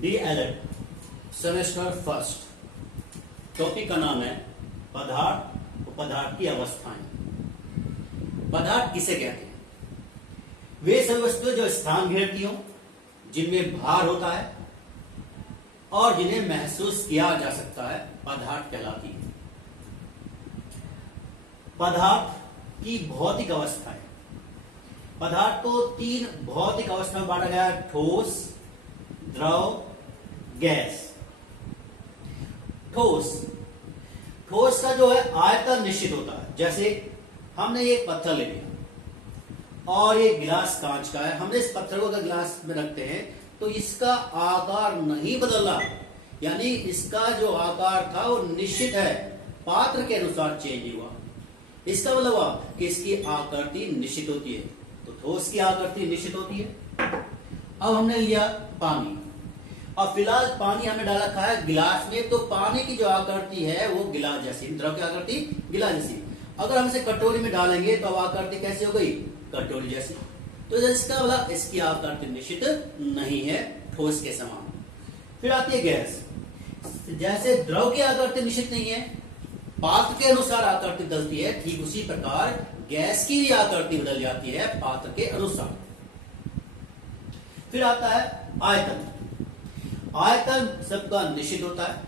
D El.Ed semester first. Topic का नाम है पदार्थ और पदार्थ की अवस्थाएं। पदार्थ किसे कहते हैं? वे सभी वस्तुएं जो स्थान घेरती हो, जिनमें भार होता है और जिन्हें महसूस किया जा सकता है, पदार्थ कहलाती है। पदार्थ की भौतिक अवस्थाएं। पदार्थ को तीन भौतिक अवस्था में बांटा गया है: ठोस, द्रव, गैस। ठोस का जो है आयतन निश्चित होता है। जैसे हमने ये पत्थर ले लिया और ये गिलास कांच का है, हमने इस पत्थर को अगर गिलास में रखते हैं तो इसका आकार नहीं बदला, यानी इसका जो आकार था वो निश्चित है, पात्र के अनुसार चेंज हुआ। इसका मतलब हुआ कि इसकी आकृति निश्चित होती है। तो ठोस की आकृति निश्चित होती है। अब हमने लिया पानी, और फिलहाल पानी हमने डाला रखा है गिलास में, तो पानी की जो आकृति है वो गिलास जैसी, द्रव की आकृति गिलास जैसी। अगर हम इसे कटोरी में डालेंगे तो अब आकृति कैसी हो गई? कटोरी जैसी। तो इसका मतलब इसकी आकृति निश्चित नहीं है, ठोस के समान। फिर आती है गैस। जैसे द्रव की आकृति निश्चित नहीं है, पात्र के अनुसार आकृति बदलती है, ठीक उसी प्रकार गैस की भी आकृति बदल जाती है पात्र के अनुसार। फिर आता है आयतन। आयतन सबका निश्चित होता है,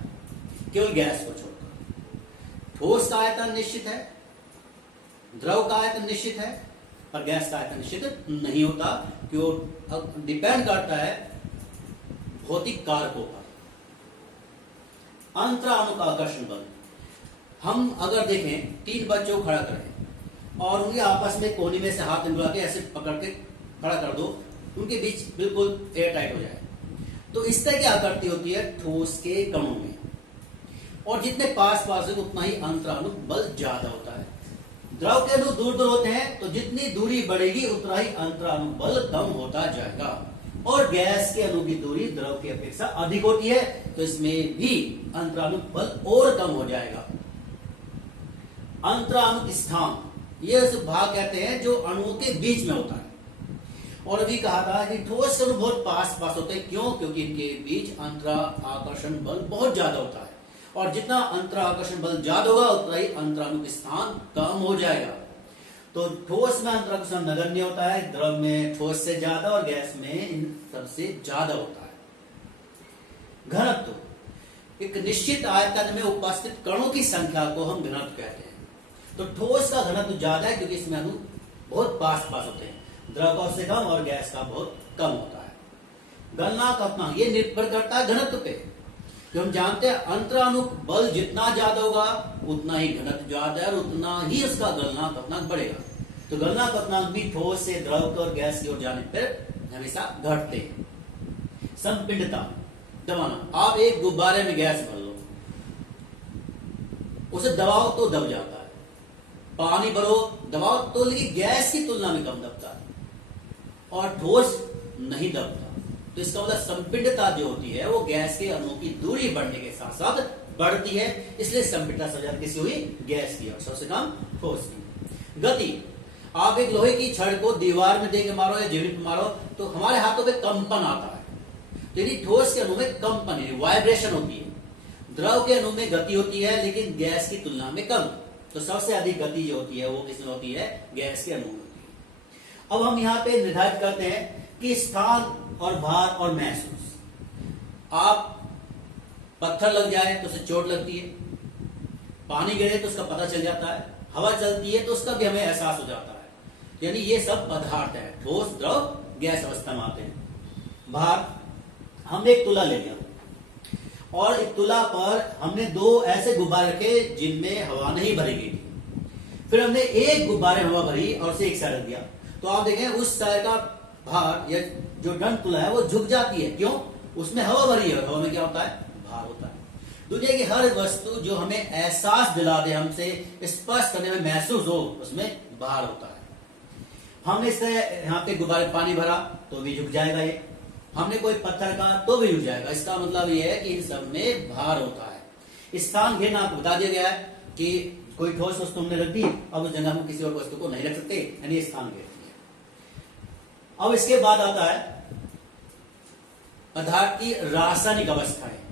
केवल गैस को छोड़कर। ठोस का आयतन निश्चित है, द्रव का आयतन निश्चित है, और गैस का आयतन निश्चित नहीं होता, क्यों? डिपेंड करता है भौतिक कारकों पर। अंतरानुआकर्षण बल। हम अगर देखें, तीन बच्चों को खड़ा करें और उनके आपस में कोने में से हाथ मिला के ऐसे पकड़ के खड़ा कर दो, उनके बीच बिल्कुल एयर टाइट हो जाए, तो इस तरह की आकृति होती है ठोस के कणों में। और जितने पास पास है उतना ही अंतरानुक बल ज्यादा होता है। द्रव के अणु दूर दूर होते हैं, तो जितनी दूरी बढ़ेगी उतना ही अंतरानुक बल कम होता जाएगा। और गैस के अणु की दूरी द्रव की अपेक्षा अधिक होती है, तो इसमें भी अंतरानुक बल और कम हो जाएगा। अंतरानुक स्थान, ये उस भाग कहते हैं जो अणुओं के बीच में होता है। और अभी कहा था कि ठोस के अणु बहुत पास पास होते हैं। क्यों? क्योंकि इनके बीच अंतरा आकर्षण बल बहुत ज्यादा होता है, और जितना अंतरा आकर्षण बल ज्यादा होगा उतना ही अंतरानुक स्थान कम हो जाएगा। तो ठोस में अंतराकर्षण नगण्य होता है, द्रव में ठोस से ज्यादा और गैस में इन सबसे ज्यादा होता है। घनत्व। एक निश्चित आयतन में उपस्थित कणों की संख्या को हम घनत्व कहते हैं। तो ठोस का घनत्व ज्यादा है क्योंकि इसमें अणु बहुत पास पास होते हैं, द्रव का उससे कम और गैस का बहुत कम होता है। गलना कल्पना, ये निर्भर करता है घनत्व पे। जो हम जानते हैं अंतरानुक बल जितना ज्यादा होगा उतना ही घनत्व ज्यादा है और उतना ही उसका गलना कल्पनांक बढ़ेगा। तो गलना कल्पनांक भी ठोस से द्रव और गैस की ओर जाने पर हमेशा घटते हैं। संपिंडता, दबाना। आप एक गुब्बारे में गैस भर लो, उसे दबाओ तो दब जाता है। पानी भरो, दबाओ तो, लेकिन गैस की तुलना में कम दबता है, और ठोस नहीं दबता। तो इसका मतलब संपीड़ितता जो होती है वो गैस के अणुओं की दूरी बढ़ने के साथ साथ बढ़ती है, इसलिए संपीड़ितता सबसे किसी हुई? गैस की, और सबसे कम ठोस की। गति। आप एक लोहे की छड़ को दीवार में देके मारो या झिड़ी पे मारो तो हमारे हाथों पे कंपन आता है। तो यदि ठोस के अणु में कंपन यानी वाइब्रेशन होती है। द्रव के अणु में गति होती है, लेकिन गैस की तुलना में कम। तो सबसे अधिक गति जो होती है वो किसमें होती है? गैस के अणु में होती है। अब हम यहाँ पे निर्धारित करते हैं कि स्थान और भार और महसूस। आप पत्थर लग जाए तो उसे चोट लगती है, पानी गिरे तो उसका पता चल जाता है, हवा चलती है तो उसका भी हमें एहसास हो जाता है। यानी ये सब पदार्थ है, ठोस, द्रव, गैस अवस्था में आते हैं। भार, हमने एक तुला ले लिया और एक तुला पर हमने दो ऐसे गुब्बारे रखे जिनमें हवा नहीं भरी गई थी। फिर हमने एक गुब्बारे में हवा भरी और उसे एक साइड रख दिया, तो आप देखें उस साइड का भार या जो दंड तुला है वो झुक जाती है। क्यों? उसमें हवा भरी है, और हवा में क्या होता है? भार होता है। दुनिया की हर वस्तु जो हमें एहसास दिला दे, हमसे स्पर्श करने में महसूस हो, उसमें भार होता है। हमने इससे यहाँ पे गुब्बारे पानी भरा तो भी झुक जाएगा ये, हमने कोई पत्थर का तो भी झुक जाएगा। इसका मतलब ये है कि इन सब में भार होता है। स्थान घेरना आपको बता दिया गया है कि कोई ठोस वस्तु हमने रख दी, अब उस जगह हम किसी और वस्तु को नहीं रख सकते, यानी स्थान घेरती है। अब इसके बाद आता है पदार्थ की रासायनिक अवस्थाएं